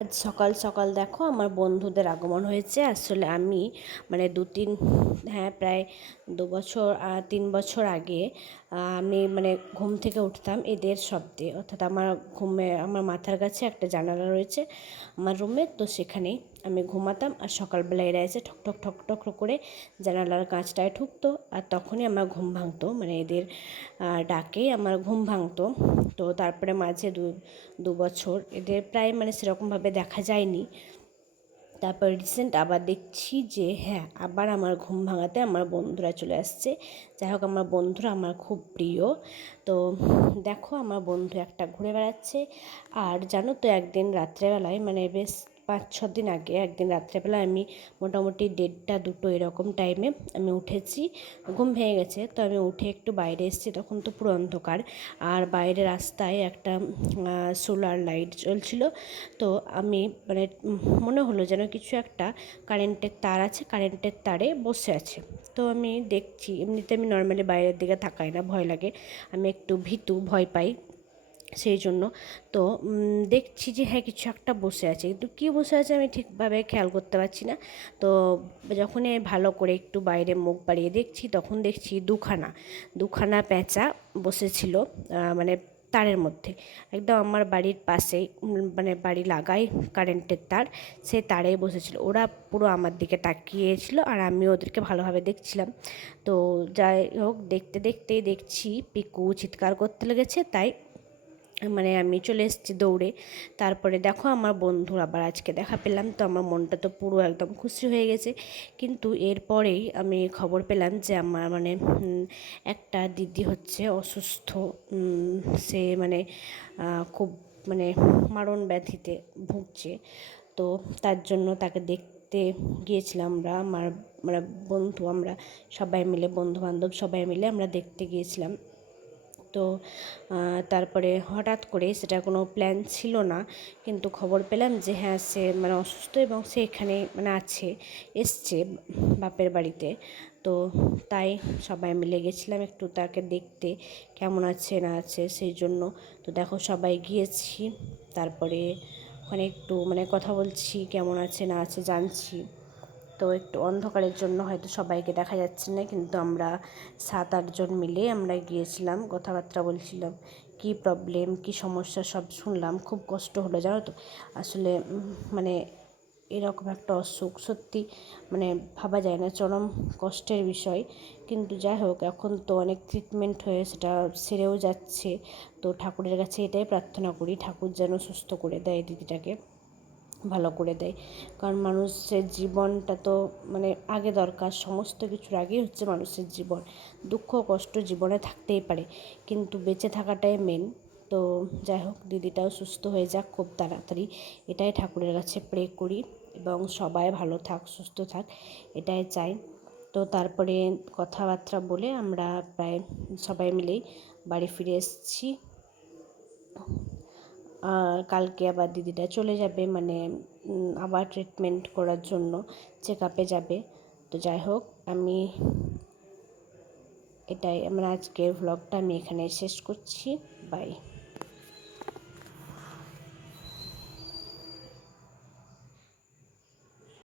সকাল সকাল দেখো আমার বন্ধুদের আগমন হয়েছে। আসলে আমি মানে দু তিন হ্যাঁ প্রায় দু বছর তিন বছর আগে আমি মানে ঘুম থেকে উঠতাম এদের শব্দে। অর্থাৎ আমার ঘুমে, আমার মাথার কাছে একটা জানালা রয়েছে আমার রুমে তো সেখানেই আমি ঘুমাতাম আর সকালবেলা এরা এসে ঠক ঠক ঠক ঠক ঠক করে জানালার কাঁচটায় ঠুকতো আর তখনই আমার ঘুম ভাঙতো। মানে এদের ডাকেই আমার ঘুম ভাঙতো। তো তারপরে মাঝে দু দু বছর এদের প্রায় মানে সেরকমভাবে দেখা যায়নি। তারপর রিসেন্ট আবার দেখছি যে হ্যাঁ আবার আমার ঘুম ভাঙাতে আমার বন্ধুরা চলে আসছে। যাই হোক, আমার বন্ধুরা আমার খুব প্রিয়। তো দেখো, আমার বন্ধু একটা ঘুরে বেড়াচ্ছে। আর জানো তো, একদিন রাত্রেবেলায় মানে বেশ পাঁচ ছ দিন আগে, একদিন রাত্রেবেলায় আমি মোটামুটি দেড়টা দুটো এরকম টাইমে আমি উঠেছি। ঘুম ভেঙে গেছে, তো আমি উঠে একটু বাইরে এসেছি, তখন তো পুরো অন্ধকার। আর বাইরে রাস্তায় একটা সোলার লাইট জ্বলছিল, তো আমি মানে মনে হলো যেন কিছু একটা কারেন্টের তার আছে কারেন্টের তারে বসে আছে। তো আমি দেখছি, এমনিতে আমি নর্মালি বাইরের দিকে থাকাই না, ভয় লাগে। আমি একটু ভীতু, ভয় পাই। সেই জন্য। তো দেখছি যে হ্যাঁ কিছু একটা বসে আছে। কিন্তু কী বসে আছে আমি ঠিকভাবে খেয়াল করতে পারছি না। তো যখনই ভালো করে একটু বাইরে মুখ বাড়িয়ে দেখছি তখন দেখছি দুখানা দুখানা পেঁচা বসেছিল মানে তারের মধ্যে। একদম আমার বাড়ির উম, মানে বাড়ি লাগাই কারেন্টের তার সে তারেই বসেছিল। ওরা পুরো আমার দিকে তাকিয়েছিল আর আমি ওদেরকে ভালোভাবে দেখছিলাম। তো যাই হোক দেখতে দেখতেই দেখছি পিকু চিৎকার করতে লেগেছে তাই মানে আমি চলে এসেছি দৌড়ে। তারপরে দেখো আমার বন্ধু আবার আজকে দেখা পেলাম, তো আমার মনটা তো পুরো একদম খুশি হয়ে গেছে। কিন্তু এরপরেই আমি খবর পেলাম যে আমার মানে একটা দিদি হচ্ছে অসুস্থ সে মানে খুব মানে মারণ ব্যাধিতে ভুগছে। তো তার জন্য তাকে দেখতে গিয়েছিলাম আমরা, আমার মানে বন্ধু আমরা সবাই মিলে বন্ধু বান্ধব সবাই মিলে আমরা দেখতে গিয়েছিলাম। তো তারপরে হঠাৎ করে সেটা কোনো প্ল্যান ছিল না। কিন্তু খবর পেলাম যে হ্যাঁ সে মানে অসুস্থ এবং সে এখানে মানে আছে, এসছে বাপের বাড়িতে। তো তাই সবাই মিলে গেছিলাম একটু তাকে দেখতে, কেমন আছে না আছে সেই জন্য। তো দেখো সবাই গিয়েছি, তারপরে ওখানে একটু মানে কথা বলছি, কেমন আছে না আছে জানছি। তো একটু অন্ধকারের জন্য হয়তো সবাইকে দেখা যাচ্ছে না, কিন্তু আমরা সাত আটজন মিলে আমরা গিয়েছিলাম, কথাবার্তা বলছিলাম, কী প্রবলেম কী সমস্যা সব শুনলাম, খুব কষ্ট হলো, জানো তো। আসলে মানে এরকম একটা অসুখ, সত্যি মানে ভাবা যায় না, চরম কষ্টের বিষয়। কিন্তু যাই হোক, এখন তো অনেক ট্রিটমেন্ট হয়ে সেটা সেরেও যাচ্ছে। তো ঠাকুরের কাছে এটাই প্রার্থনা করি, ঠাকুর যেন সুস্থ করে দেয় দিদিটাকে। ভালো করে দেয়। কারণ মানুষের জীবনটা তো মানে আগে দরকার, সমস্ত কিছুর আগেই হচ্ছে মানুষের জীবন। দুঃখ, কষ্ট জীবনে থাকতেই পারে। কিন্তু বেঁচে থাকাটাই মেন তো যাই হোক, দিদিটাও সুস্থ হয়ে যাক খুব তাড়াতাড়ি। এটাই ঠাকুরের কাছে প্রে করি এবং সবাই ভালো থাক, সুস্থ থাক, এটাই চাই। তো তারপরে কথাবার্তা বলে আমরা প্রায় সবাই মিলেই বাড়ি ফিরে এসেছি। কালকে আবার দিদিটা চলে যাবে মানে আবার ট্রিটমেন্ট করার জন্য চেক আপে যাবে। তো যাই হোক, আমি এটাই আমার আজকের ভ্লগটা আমি এখানে শেষ করছি। বাই